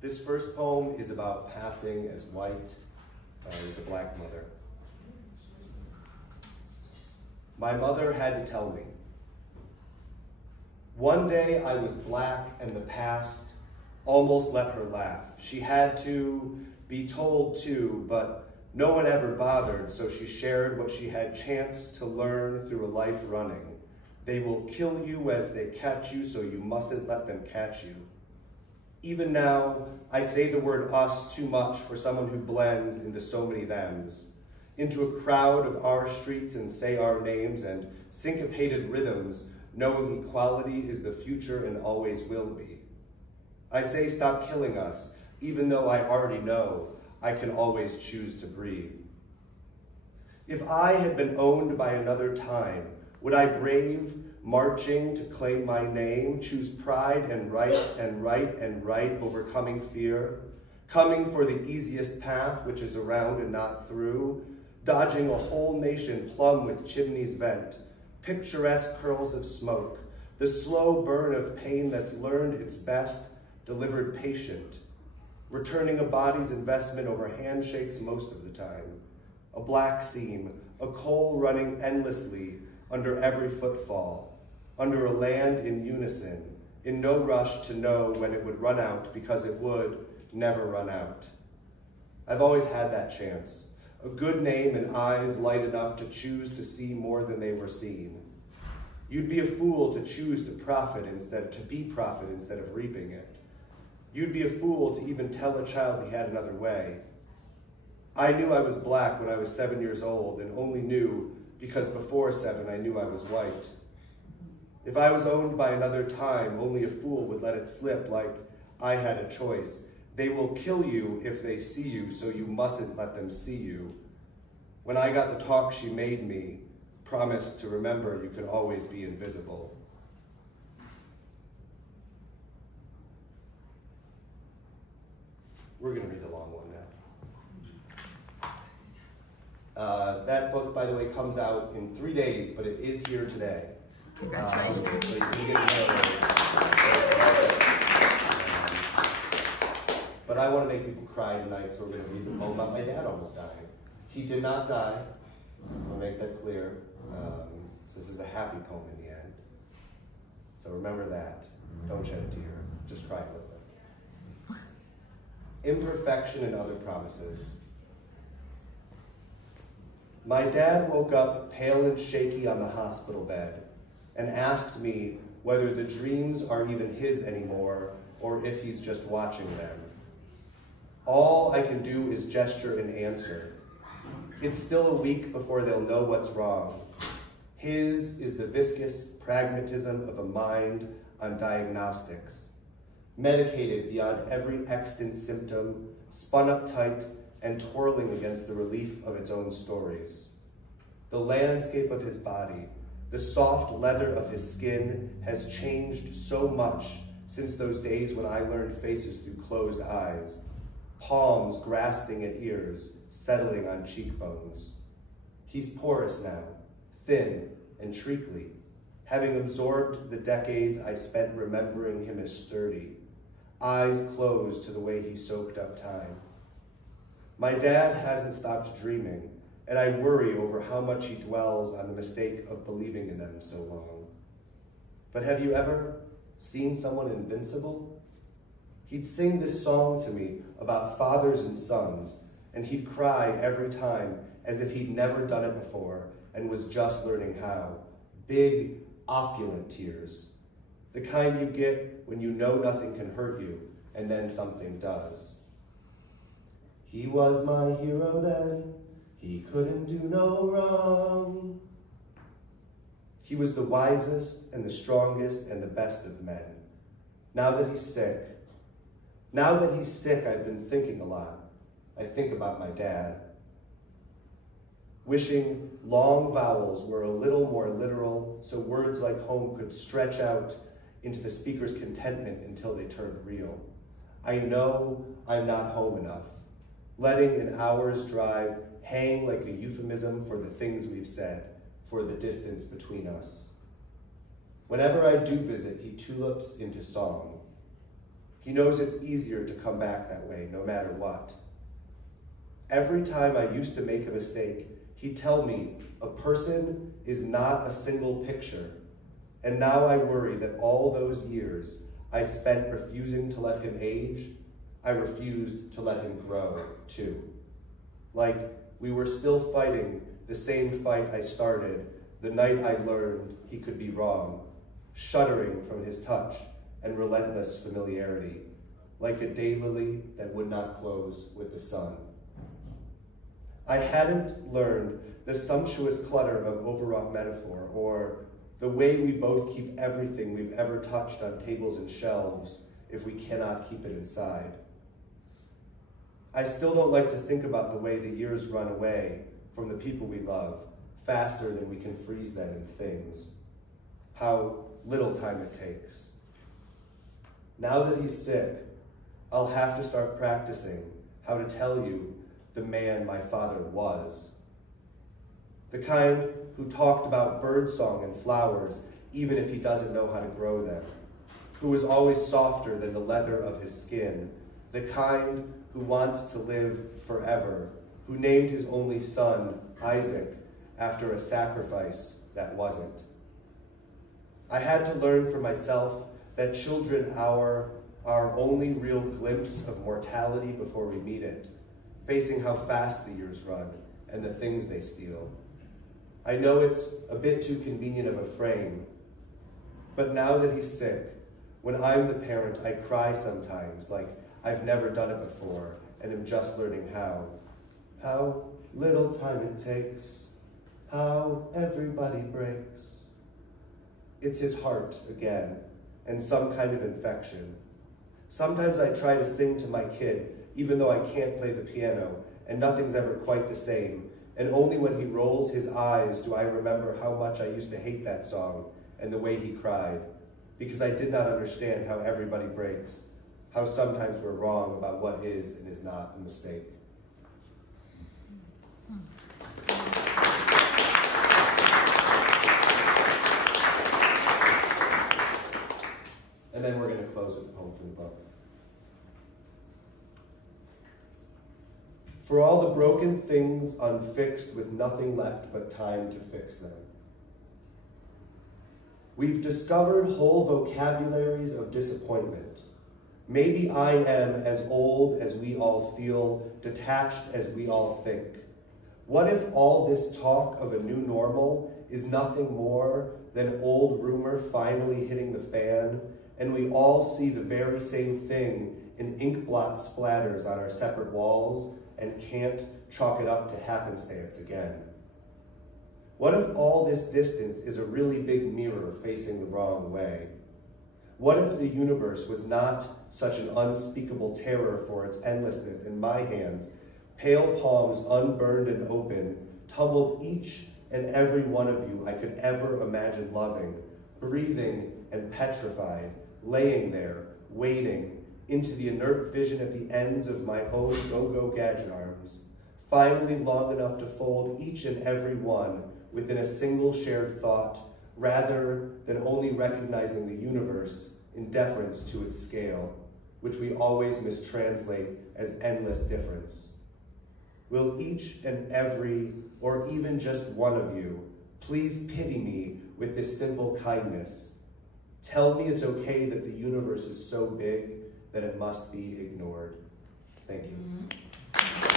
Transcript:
This first poem is about passing as white with a black mother. My mother had to tell me. One day I was black and the past almost let her laugh. She had to be told too, but no one ever bothered, so she shared what she had chanced to learn through a life running. They will kill you if they catch you, so you mustn't let them catch you. Even now, I say the word us too much for someone who blends into so many thems, into a crowd of our streets and say our names and syncopated rhythms, knowing equality is the future and always will be. I say stop killing us, even though I already know I can always choose to breathe. If I had been owned by another time, would I brave marching to claim my name, choose pride and right and right and right, overcoming fear, coming for the easiest path, which is around and not through, dodging a whole nation plumb with chimneys vent, picturesque curls of smoke, the slow burn of pain that's learned its best, delivered patient, returning a body's investment over handshakes most of the time, a black seam, a coal running endlessly under every footfall, under a land in unison, in no rush to know when it would run out because it would never run out. I've always had that chance, a good name and eyes light enough to choose to see more than they were seen. You'd be a fool to choose to be prophet instead of reaping it. You'd be a fool to even tell a child he had another way. I knew I was black when I was 7 years old and only knew because before 7 I knew I was white. If I was owned by another time, only a fool would let it slip like I had a choice. They will kill you if they see you, so you mustn't let them see you. When I got the talk she made me, promised to remember you can always be invisible. We're gonna read the long one now. That book, by the way, comes out in 3 days, but it is here today. Congratulations. So you can get it now. But I want to make people cry tonight, so we're going to read the poem about my dad almost dying. He did not die. I'll make that clear. This is a happy poem in the end. So remember that. Don't shed a tear. Just cry a little bit. Imperfection and other promises. My dad woke up pale and shaky on the hospital bed and asked me whether the dreams are even his anymore or if he's just watching them. All I can do is gesture and answer. It's still a week before they'll know what's wrong. His is the viscous pragmatism of a mind on diagnostics, medicated beyond every extant symptom, spun up tight and twirling against the relief of its own stories. The landscape of his body, the soft leather of his skin has changed so much since those days when I learned faces through closed eyes, palms grasping at ears, settling on cheekbones. He's porous now, thin and treacly, having absorbed the decades I spent remembering him as sturdy, eyes closed to the way he soaked up time. My dad hasn't stopped dreaming, and I worry over how much he dwells on the mistake of believing in them so long. But have you ever seen someone invincible? He'd sing this song to me about fathers and sons, and he'd cry every time as if he'd never done it before and was just learning how. Big, opulent tears. The kind you get when you know nothing can hurt you, and then something does. He was my hero then. He couldn't do no wrong. He was the wisest and the strongest and the best of men. Now that he's sick, I've been thinking a lot. I think about my dad. Wishing long vowels were a little more literal so words like home could stretch out into the speaker's contentment until they turned real. I know I'm not home enough. Letting an hour's drive hang like a euphemism for the things we've said, for the distance between us. Whenever I do visit, he tulips into song. He knows it's easier to come back that way, no matter what. Every time I used to make a mistake, he'd tell me a person is not a single picture. And now I worry that all those years I spent refusing to let him age, I refused to let him grow too. Like we were still fighting the same fight I started the night I learned he could be wrong, shuddering from his touch and relentless familiarity, like a daylily that would not close with the sun. I hadn't learned the sumptuous clutter of overwrought metaphor, or the way we both keep everything we've ever touched on tables and shelves if we cannot keep it inside. I still don't like to think about the way the years run away from the people we love, faster than we can freeze them in things. How little time it takes. Now that he's sick, I'll have to start practicing how to tell you the man my father was. The kind who talked about birdsong and flowers, even if he doesn't know how to grow them. Who was always softer than the leather of his skin. The kind who wants to live forever. Who named his only son, Isaac, after a sacrifice that wasn't. I had to learn for myself that children are our only real glimpse of mortality before we meet it, facing how fast the years run and the things they steal. I know it's a bit too convenient of a frame, but now that he's sick, when I'm the parent, I cry sometimes like I've never done it before and am just learning how. How little time it takes, how everybody breaks. It's his heart again, and some kind of infection. Sometimes I try to sing to my kid, even though I can't play the piano, and nothing's ever quite the same, and only when he rolls his eyes do I remember how much I used to hate that song and the way he cried, because I did not understand how everybody breaks, how sometimes we're wrong about what is and is not a mistake. And then we're going to close with a poem from the book. For all the broken things unfixed with nothing left but time to fix them. We've discovered whole vocabularies of disappointment. Maybe I am as old as we all feel, detached as we all think. What if all this talk of a new normal is nothing more than old rumor finally hitting the fan, and we all see the very same thing in ink blot splatters on our separate walls and can't chalk it up to happenstance again? What if all this distance is a really big mirror facing the wrong way? What if the universe was not such an unspeakable terror for its endlessness in my hands, pale palms unburned and open, tumbled each and every one of you I could ever imagine loving, breathing and petrified, laying there, waiting, into the inert vision at the ends of my own go-go gadget arms, finally long enough to fold each and every one within a single shared thought, rather than only recognizing the universe in deference to its scale, which we always mistranslate as endless difference. Will each and every, or even just one of you, please pity me with this simple kindness? Tell me it's okay that the universe is so big that it must be ignored. Thank you.